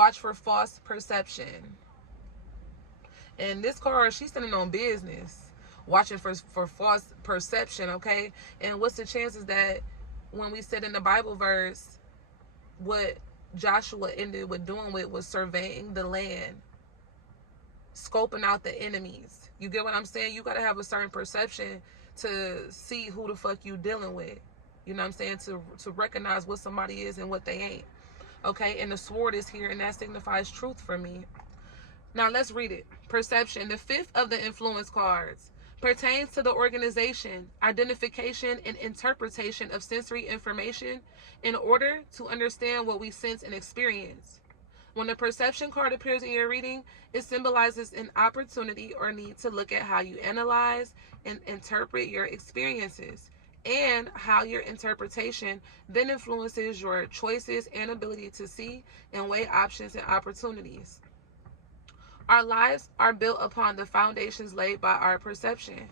Watch for false perception. And this card, she's standing on business, watching for false perception, okay? And what's the chances that when we said in the Bible verse, what Joshua ended with doing with was surveying the land, scoping out the enemies. You get what I'm saying? You got to have a certain perception to see who the fuck you dealing with. You know what I'm saying? To recognize what somebody is and what they ain't. Okay, and the sword is here, and that signifies truth for me. Now let's read it. Perception, the fifth of the influence cards, pertains to the organization, identification, and interpretation of sensory information in order to understand what we sense and experience. When the perception card appears in your reading, it symbolizes an opportunity or need to look at how you analyze and interpret your experiences, and how your interpretation then influences your choices and ability to see and weigh options and opportunities. Our lives are built upon the foundations laid by our perception.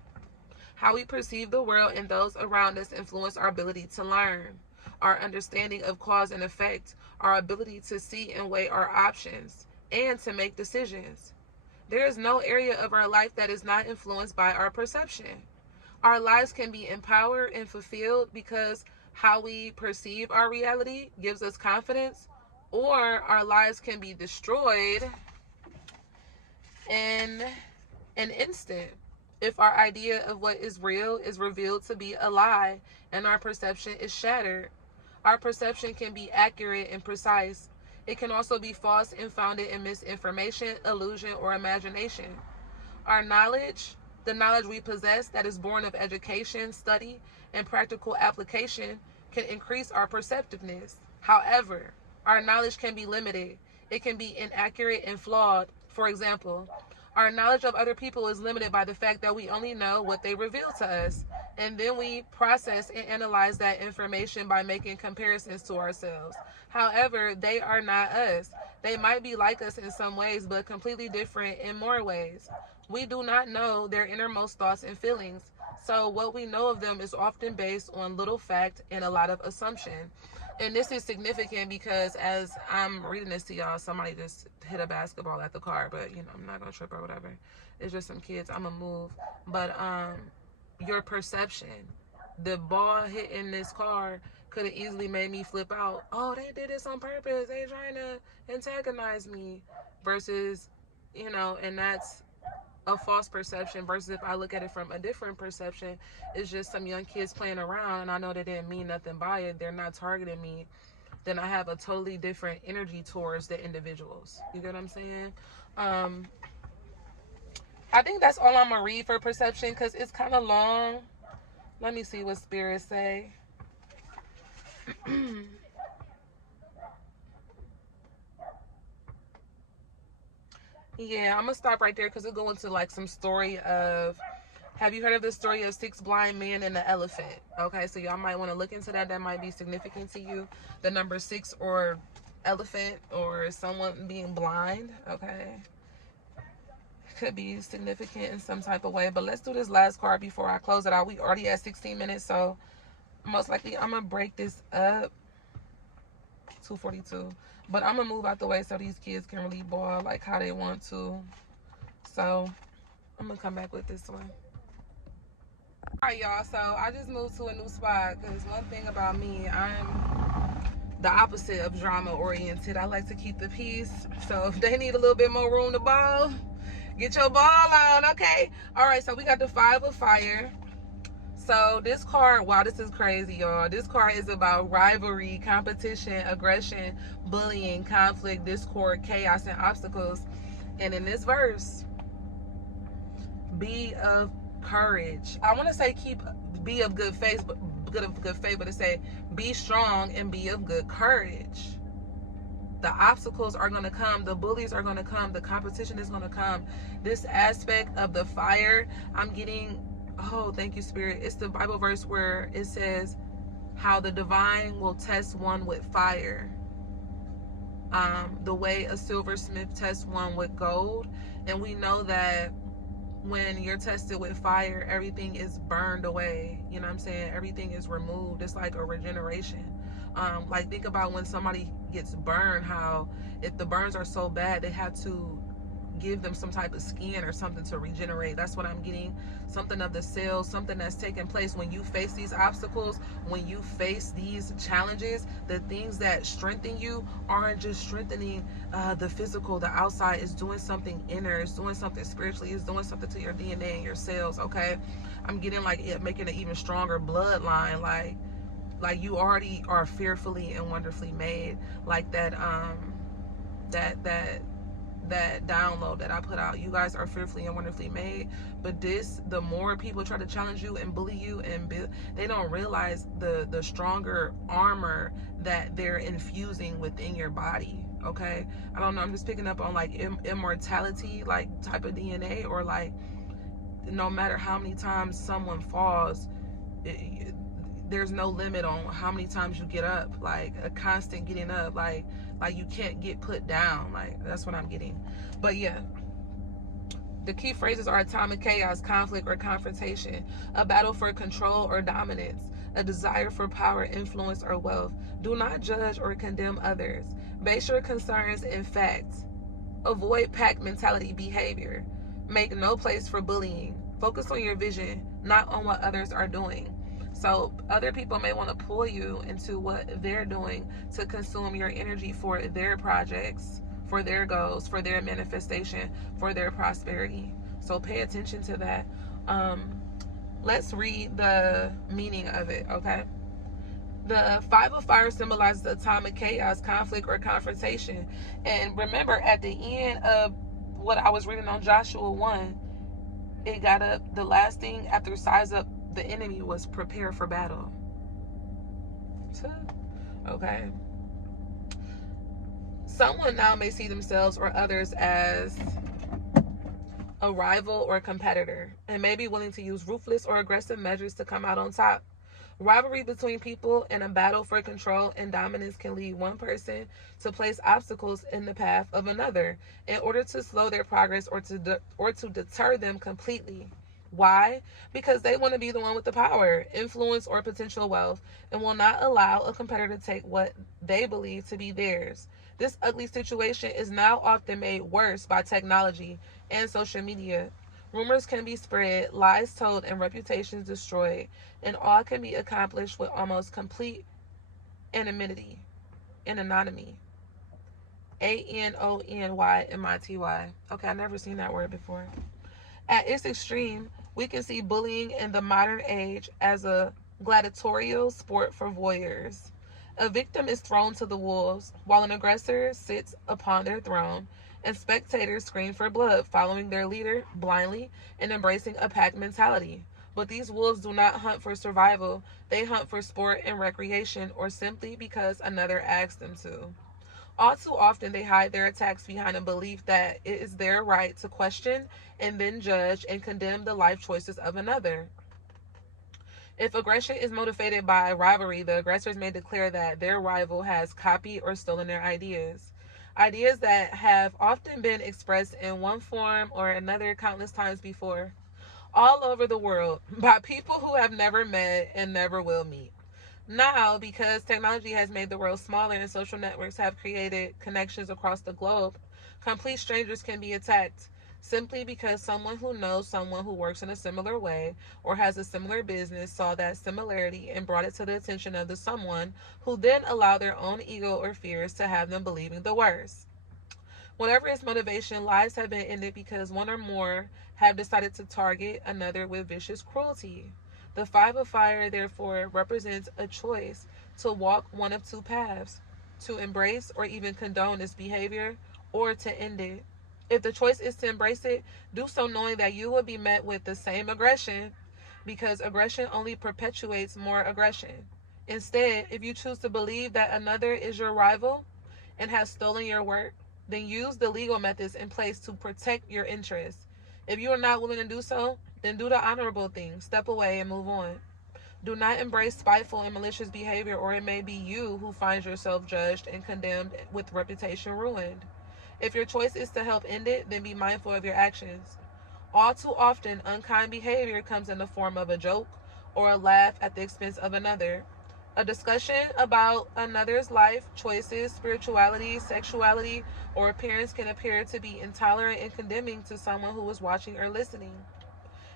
How we perceive the world and those around us influence our ability to learn, our understanding of cause and effect, our ability to see and weigh our options, and to make decisions. There is no area of our life that is not influenced by our perception. Our lives can be empowered and fulfilled because how we perceive our reality gives us confidence, or our lives can be destroyed in an instant if our idea of what is real is revealed to be a lie and our perception is shattered. Our perception can be accurate and precise. It can also be false and founded in misinformation, illusion, or imagination. Our knowledge, the knowledge we possess that is born of education, study, and practical application, can increase our perceptiveness. However, our knowledge can be limited. It can be inaccurate and flawed. For example, our knowledge of other people is limited by the fact that we only know what they reveal to us, and then we process and analyze that information by making comparisons to ourselves. However, they are not us. They might be like us in some ways, but completely different in more ways. We do not know their innermost thoughts and feelings, so what we know of them is often based on little fact and a lot of assumption. And this is significant because as I'm reading this to y'all, somebody just hit a basketball at the car, but you know, I'm not gonna trip or whatever. It's just some kids. I'm gonna move. But your perception, the ball hitting this car could have easily made me flip out. Oh, they did this on purpose. They trying to antagonize me. Versus, you know, and that's a false perception. Versus if I look at it from a different perception, it's just some young kids playing around and I know they didn't mean nothing by it. They're not targeting me. Then I have a totally different energy towards the individuals. You get what I'm saying? I think that's all I'm gonna read for perception because it's kind of long. Let me see what spirits say. Yeah, I'm gonna stop right there because it'll go into like some story of, have you heard of the story of 6 blind men and the elephant? Okay, so y'all might want to look into that. That might be significant to you. The number 6 or elephant or someone being blind, okay? Could be significant in some type of way. But let's do this last card before I close it out. We already at 16 minutes, so most likely I'm going to break this up. 2:42. But I'm going to move out the way so these kids can really ball like how they want to. So I'm going to come back with this one. Alright, y'all, so I just moved to a new spot because one thing about me, I'm the opposite of drama oriented. I like to keep the peace. So if they need a little bit more room to ball, get your ball on, okay? Alright, so we got the 5 of fire. So this card, wow, this is crazy, y'all. This card is about rivalry, competition, aggression, bullying, conflict, discord, chaos, and obstacles. And in this verse, be of courage. I want to say be of good faith, but to say be strong and be of good courage. The obstacles are going to come, the bullies are going to come, the competition is going to come. This aspect of the fire, I'm getting, oh, thank you, Spirit. It's the Bible verse where it says how the divine will test one with fire. The way a silversmith tests one with gold. And we know that when you're tested with fire, everything is burned away. You know what I'm saying? Everything is removed. It's like a regeneration. Like, think about when somebody gets burned, how if the burns are so bad, they have to give them some type of skin or something to regenerate. That's what I'm getting. Something of the cells, something that's taking place when you face these obstacles, when you face these challenges. The things that strengthen you aren't just strengthening the physical, the outside. Is doing something inner, it's doing something spiritually, it's doing something to your DNA and your cells. Okay, I'm getting like it making an even stronger bloodline. Like you already are fearfully and wonderfully made. Like that download that I put out. You guys are fearfully and wonderfully made. But the more people try to challenge you and bully you and they don't realize the stronger armor that they're infusing within your body. Okay, I don't know, I'm just picking up on like immortality, like type of DNA, or like no matter how many times someone falls, there's no limit on how many times you get up. Like a constant getting up, like you can't get put down. Like, that's what I'm getting. But yeah, the key phrases are atomic chaos, conflict or confrontation, a battle for control or dominance, a desire for power, influence, or wealth. Do not judge or condemn others. Base your concerns in facts. Avoid pack mentality behavior. Make no place for bullying. Focus on your vision, not on what others are doing. So other people may want to pull you into what they're doing to consume your energy for their projects, for their goals, for their manifestation, for their prosperity. So pay attention to that. Let's read the meaning of it, okay? The 5 of fire symbolizes atomic chaos, conflict, or confrontation. And remember, at the end of what I was reading on Joshua 1, it got up, the last thing after size up the enemy was prepare for battle. Okay. Someone now may see themselves or others as a rival or competitor and may be willing to use ruthless or aggressive measures to come out on top. Rivalry between people in a battle for control and dominance can lead one person to place obstacles in the path of another in order to slow their progress or to deter them completely. Why? Because they want to be the one with the power, influence, or potential wealth, and will not allow a competitor to take what they believe to be theirs. This ugly situation is now often made worse by technology and social media. Rumors can be spread, lies told, and reputations destroyed, and all can be accomplished with almost complete anonymity. Anonymity. ANONYMITY. Okay, I never seen that word before. At its extreme, we can see bullying in the modern age as a gladiatorial sport for voyeurs. A victim is thrown to the wolves, while an aggressor sits upon their throne, and spectators scream for blood, following their leader blindly and embracing a pack mentality. But these wolves do not hunt for survival, they hunt for sport and recreation, or simply because another asks them to. All too often, they hide their attacks behind a belief that it is their right to question and then judge and condemn the life choices of another. If aggression is motivated by rivalry, the aggressors may declare that their rival has copied or stolen their ideas. Ideas that have often been expressed in one form or another countless times before, all over the world, by people who have never met and never will meet. Now, because technology has made the world smaller and social networks have created connections across the globe, complete strangers can be attacked simply because someone who knows someone who works in a similar way or has a similar business saw that similarity and brought it to the attention of the someone who then allowed their own ego or fears to have them believing the worst. Whatever its motivation, lives have been ended because one or more have decided to target another with vicious cruelty. The 5 of fire, therefore, represents a choice to walk one of two paths, to embrace or even condone this behavior, or to end it. If the choice is to embrace it, do so knowing that you will be met with the same aggression, because aggression only perpetuates more aggression. Instead, if you choose to believe that another is your rival and has stolen your work, then use the legal methods in place to protect your interests. If you are not willing to do so, then do the honorable thing, step away and move on. Do not embrace spiteful and malicious behavior, or it may be you who finds yourself judged and condemned with reputation ruined. If your choice is to help end it, then be mindful of your actions. All too often, unkind behavior comes in the form of a joke or a laugh at the expense of another. A discussion about another's life choices, spirituality, sexuality, or appearance can appear to be intolerant and condemning to someone who is watching or listening.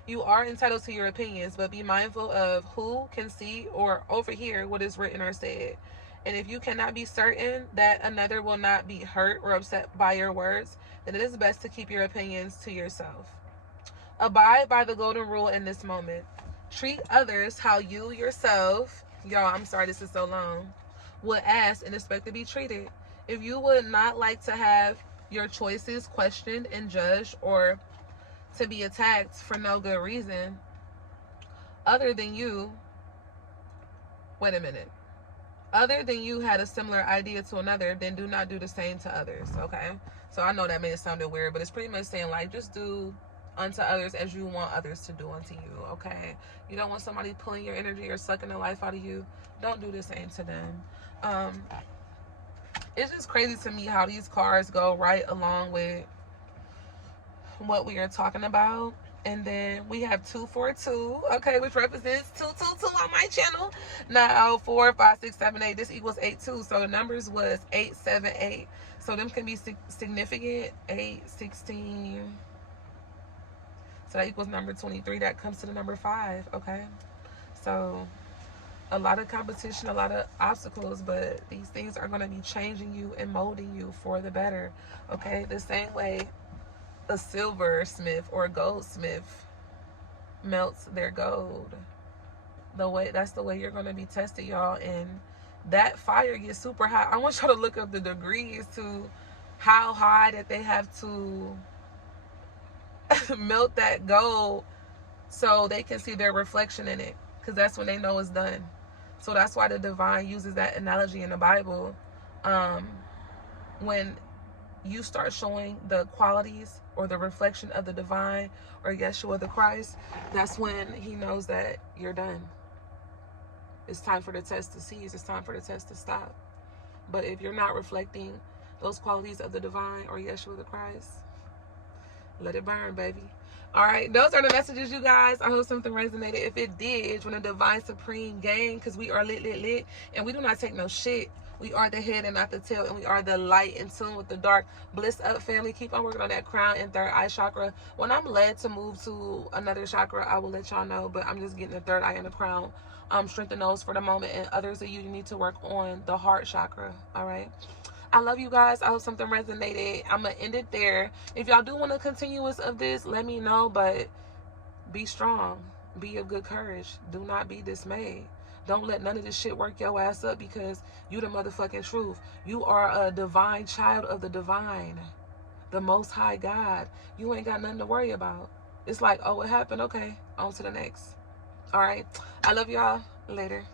You are entitled to your opinions, but be mindful of who can see or overhear what is written or said. And if you cannot be certain that another will not be hurt or upset by your words, then it is best to keep your opinions to yourself. Abide by the golden rule in this moment. Treat others how you yourself, y'all, I'm sorry this is so long, would ask and expect to be treated. If you would not like to have your choices questioned and judged, or to be attacked for no good reason other than you had a similar idea to another, then do not do the same to others. Okay, so I know that may have sounded weird, but it's pretty much saying, like, just do unto others as you want others to do unto you. Okay, you don't want somebody pulling your energy or sucking the life out of you, don't do the same to them. It's just crazy to me how these cards go right along with what we are talking about. And then we have 242, okay, which represents 222 on my channel. Now 4, 5, 6, 7, 8, this equals 82. So the numbers was 8, 7, 8. So them can be significant. 8, 16. So that equals number 23. That comes to the number 5, okay? So a lot of competition, a lot of obstacles, but these things are going to be changing you and molding you for the better, okay? The same way a silversmith or a goldsmith melts their gold. That's the way you're going to be tested, y'all. And that fire gets super hot. I want y'all to look up the degrees to how high that they have to melt that gold so they can see their reflection in it, because that's when they know it's done. So that's why the divine uses that analogy in the Bible. When you start showing the qualities or the reflection of the divine or Yeshua the Christ, that's when he knows that you're done. It's time for the test to cease. It's time for the test to stop. But if you're not reflecting those qualities of the divine or Yeshua the Christ, let it burn, baby. All right, those are the messages, you guys. I hope something resonated. If it did, when the divine supreme gang, because we are lit, and we do not take no shit. We are the head and not the tail, and we are the light in tune with the dark. Bliss up, family. Keep on working on that crown and third eye chakra. When I'm led to move to another chakra, I will let y'all know, but I'm just getting the third eye and the crown. Strengthen those for the moment, and others of you need to work on the heart chakra. All right. I love you guys. I hope something resonated. I'm going to end it there. If y'all do want a continuous of this, let me know, but be strong. Be of good courage. Do not be dismayed. Don't let none of this shit work your ass up, because you the motherfucking truth. You are a divine child of the divine, the most high God. You ain't got nothing to worry about. It's like, oh, it happened. Okay, on to the next. All right. I love y'all. Later.